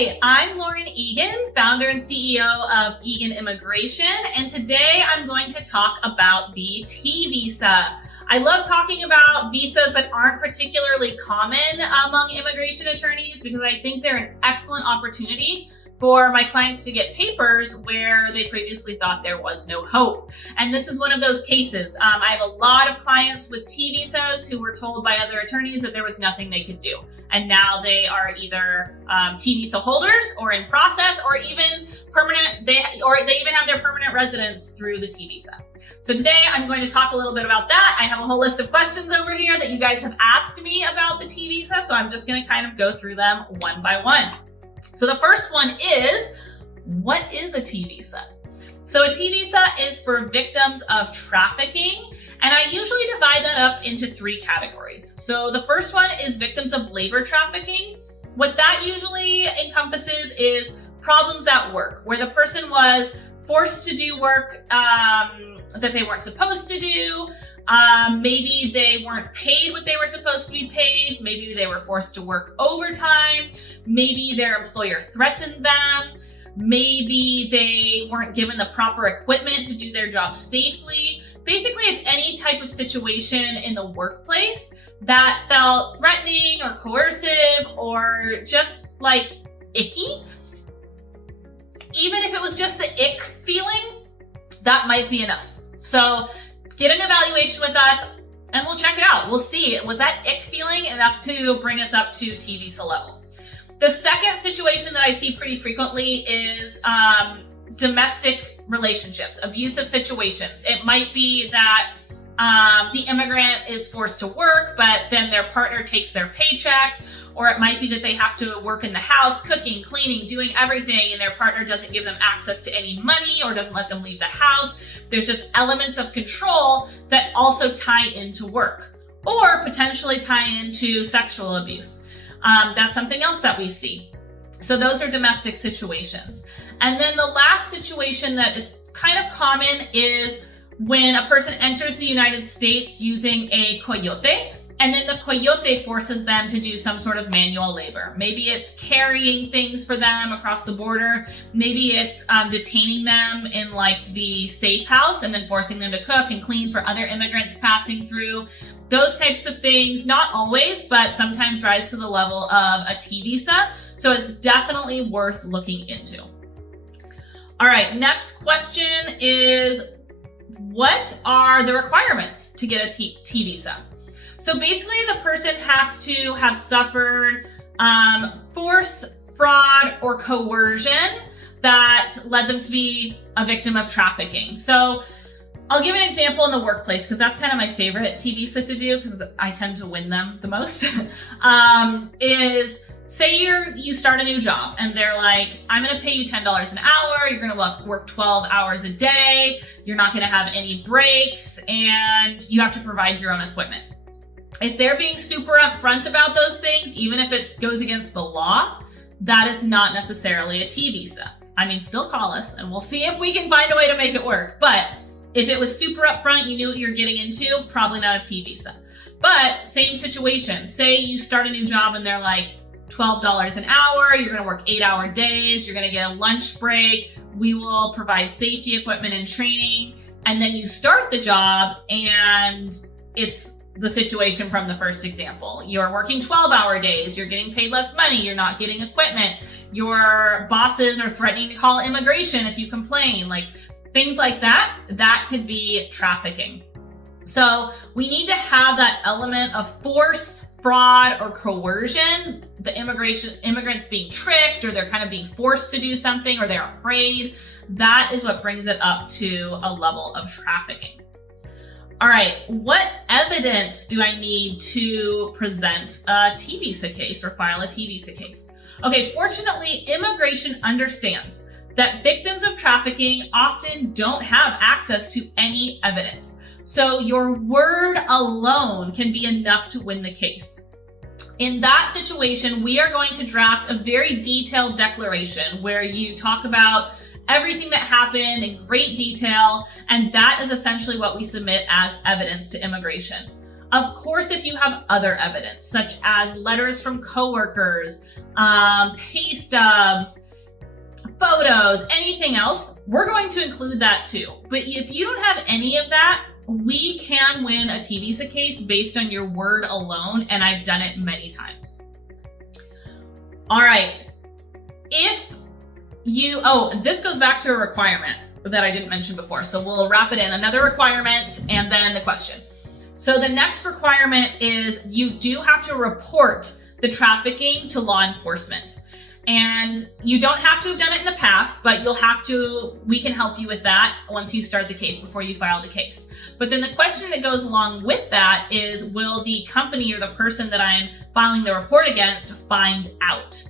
Hi, I'm Lauren Eagan, founder and CEO of Eagan Immigration, and today I'm going to talk about the T visa. I love talking about visas that aren't particularly common among immigration attorneys because I think they're an excellent opportunity for my clients to get papers where they previously thought there was no hope. And this is one of those cases. I have a lot of clients with T visas who were told by other attorneys that there was nothing they could do. And now they are either T visa holders or in process or even permanent, they even have their permanent residence through the T visa. So today I'm going to talk a little bit about that. I have a whole list of questions over here that you guys have asked me about the T visa. So I'm just gonna kind of go through them one by one. So the first one is, what is a T visa? So a T visa is for victims of trafficking, and I usually divide that up into three categories. So the first one is victims of labor trafficking. What that usually encompasses is problems at work, where the person was forced to do work that they weren't supposed to do. Maybe they weren't paid what they were supposed to be paid. Maybe they were forced to work overtime. Maybe their employer threatened them. Maybe they weren't given the proper equipment to do their job safely. Basically, it's any type of situation in the workplace that felt threatening or coercive or just like icky. Even if it was just the ick feeling, that might be enough. So get an evaluation with us and we'll check it out. We'll see, was that ick feeling enough to bring us up to T visa level? The second situation that I see pretty frequently is domestic relationships, abusive situations. It might be that the immigrant is forced to work, but then their partner takes their paycheck, or it might be that they have to work in the house, cooking, cleaning, doing everything, and their partner doesn't give them access to any money or doesn't let them leave the house. There's just elements of control that also tie into work or potentially tie into sexual abuse. That's something else that we see. So those are domestic situations. And then the last situation that is kind of common is when a person enters the United States using a coyote, and then the coyote forces them to do some sort of manual labor. Maybe it's carrying things for them across the border. Maybe it's detaining them in like the safe house and then forcing them to cook and clean for other immigrants passing through. Those types of things, not always, but sometimes rise to the level of a T visa. So it's definitely worth looking into. All right, next question is, what are the requirements to get a T visa? So basically the person has to have suffered force, fraud, or coercion that led them to be a victim of trafficking. So I'll give an example in the workplace because that's kind of my favorite T visa to do because I tend to win them the most. Is say you start a new job and they're like, I'm going to pay you $10 an hour. You're going to work 12 hours a day. You're not going to have any breaks and you have to provide your own equipment. If they're being super upfront about those things, even if it goes against the law, that is not necessarily a T visa. I mean, still call us and we'll see if we can find a way to make it work. But if it was super upfront, you knew what you're getting into, probably not a T visa. But same situation, say you start a new job and they're like $12 an hour, you're gonna work 8-hour days, you're gonna get a lunch break, we will provide safety equipment and training, and then you start the job and it's the situation from the first example. You're working 12-hour days, you're getting paid less money, you're not getting equipment, your bosses are threatening to call immigration if you complain, like things like that, that could be trafficking. So we need to have that element of force, fraud, or coercion, the immigrants being tricked, or they're kind of being forced to do something, or they're afraid. That is what brings it up to a level of trafficking. All right, what evidence do I need to present a T visa case or file a T visa case? Okay, fortunately, immigration understands that victims of trafficking often don't have access to any evidence. So your word alone can be enough to win the case. In that situation, we are going to draft a very detailed declaration where you talk about everything that happened in great detail, and that is essentially what we submit as evidence to immigration. Of course, if you have other evidence, such as letters from coworkers, pay stubs, stubs, photos, anything else, we're going to include that too. But if you don't have any of that, we can win a T visa case based on your word alone, and I've done it many times. All right, this goes back to a requirement that I didn't mention before, so we'll wrap it in. Another requirement and then the question. So the next requirement is you do have to report the trafficking to law enforcement. And you don't have to have done it in the past, but we can help you with that once you start the case, before you file the case. But then the question that goes along with that is, will the company or the person that I'm filing the report against find out?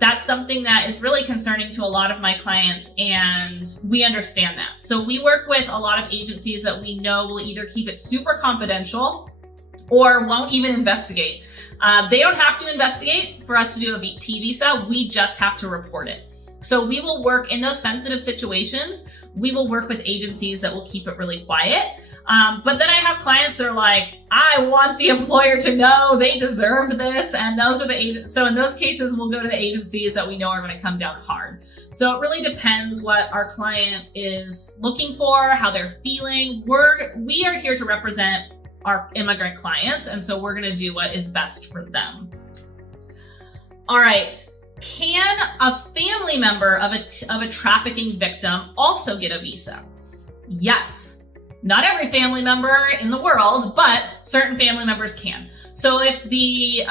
That's something that is really concerning to a lot of my clients, and we understand that. So we work with a lot of agencies that we know will either keep it super confidential or won't even investigate. They don't have to investigate for us to do a T visa. We just have to report it. So we will work in those sensitive situations. We will work with agencies that will keep it really quiet. But then I have clients that are like, I want the employer to know, they deserve this. And those are the agents. So in those cases, we'll go to the agencies that we know are going to come down hard. So it really depends what our client is looking for, how they're feeling. We are here to represent our immigrant clients, and so we're going to do what is best for them. All right, can a family member of a trafficking victim also get a visa? Yes, not every family member in the world, but certain family members can. So if the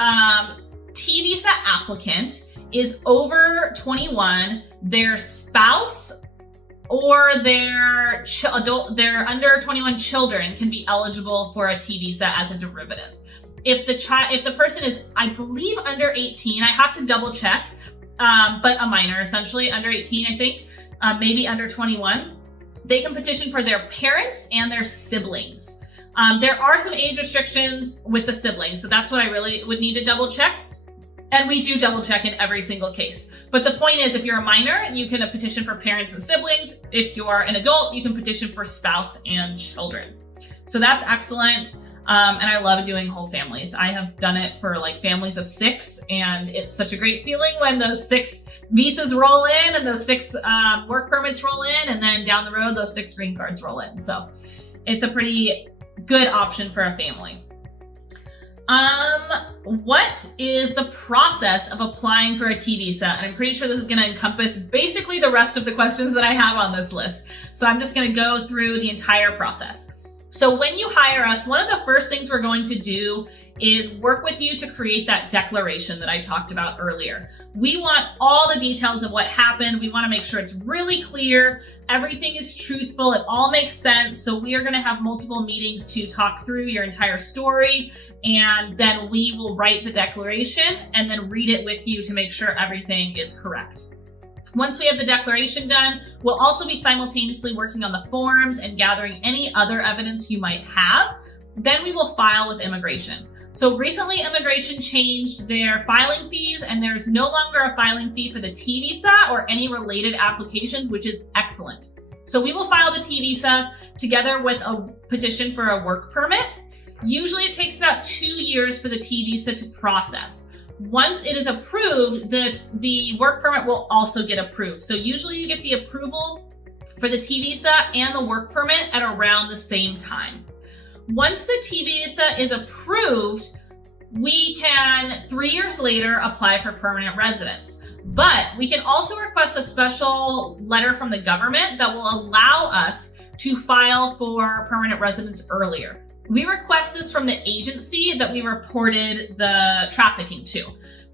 T visa applicant is over 21, their spouse or their under 21 children can be eligible for a T visa as a derivative. If the person is, I believe, under 18, I have to double check, but a minor, essentially under 18, I think, maybe under 21, they can petition for their parents and their siblings. There are some age restrictions with the siblings, so that's what I really would need to double check. And we do double check in every single case. But the point is, if you're a minor, you can petition for parents and siblings. If you're an adult, you can petition for spouse and children. So that's excellent. And I love doing whole families. I have done it for like families of 6, and it's such a great feeling when those 6 visas roll in and those 6 work permits roll in, and then down the road, those 6 green cards roll in. So it's a pretty good option for a family. What is the process of applying for a T visa? And I'm pretty sure this is going to encompass basically the rest of the questions that I have on this list. So I'm just going to go through the entire process. So when you hire us, one of the first things we're going to do is work with you to create that declaration that I talked about earlier. We want all the details of what happened. We want to make sure it's really clear. Everything is truthful. It all makes sense. So we are going to have multiple meetings to talk through your entire story. And then we will write the declaration and then read it with you to make sure everything is correct. Once we have the declaration done, we'll also be simultaneously working on the forms and gathering any other evidence you might have. Then we will file with immigration. So recently, immigration changed their filing fees, and there's no longer a filing fee for the T visa or any related applications, which is excellent. So we will file the T visa together with a petition for a work permit. Usually it takes about 2 years for the T visa to process. Once it is approved, the work permit will also get approved. So usually you get the approval for the T visa and the work permit at around the same time. Once the T visa is approved, we can 3 years later apply for permanent residence. But we can also request a special letter from the government that will allow us to file for permanent residence earlier. We request this from the agency that we reported the trafficking to.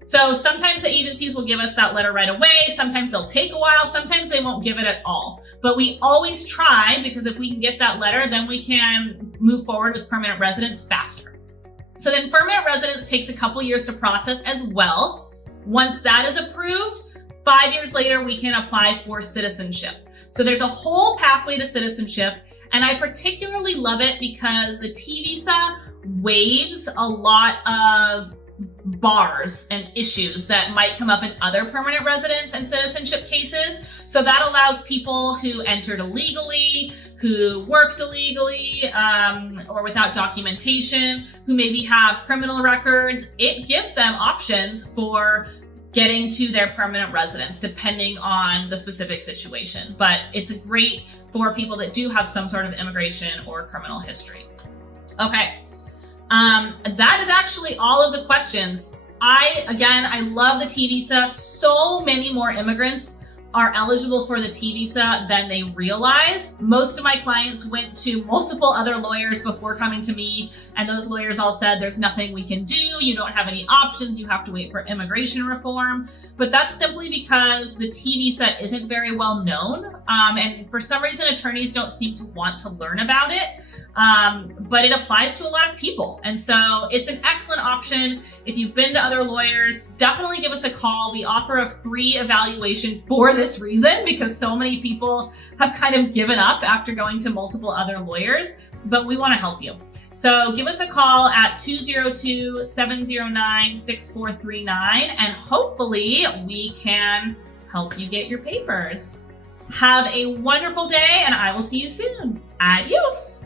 So sometimes the agencies will give us that letter right away. Sometimes they'll take a while. Sometimes they won't give it at all. But we always try, because if we can get that letter, then we can move forward with permanent residence faster. So then permanent residence takes a couple years to process as well. Once that is approved, 5 years later, we can apply for citizenship. So there's a whole pathway to citizenship. And I particularly love it because the T visa waives a lot of bars and issues that might come up in other permanent residence and citizenship cases. So that allows people who entered illegally, who worked illegally, or without documentation, who maybe have criminal records. It gives them options for getting to their permanent residence, depending on the specific situation. But it's great for people that do have some sort of immigration or criminal history. Okay, that is actually all of the questions. I love the T visa. So many more immigrants are eligible for the T visa than they realize. Most of my clients went to multiple other lawyers before coming to me, and those lawyers all said, there's nothing we can do. You don't have any options. You have to wait for immigration reform. But that's simply because the T visa isn't very well known. And for some reason, attorneys don't seem to want to learn about it. But it applies to a lot of people. And so it's an excellent option. If you've been to other lawyers, definitely give us a call. We offer a free evaluation for this reason, because so many people have kind of given up after going to multiple other lawyers, but we want to help you. So give us a call at 202-709-6439, and hopefully we can help you get your papers. Have a wonderful day, and I will see you soon. Adios.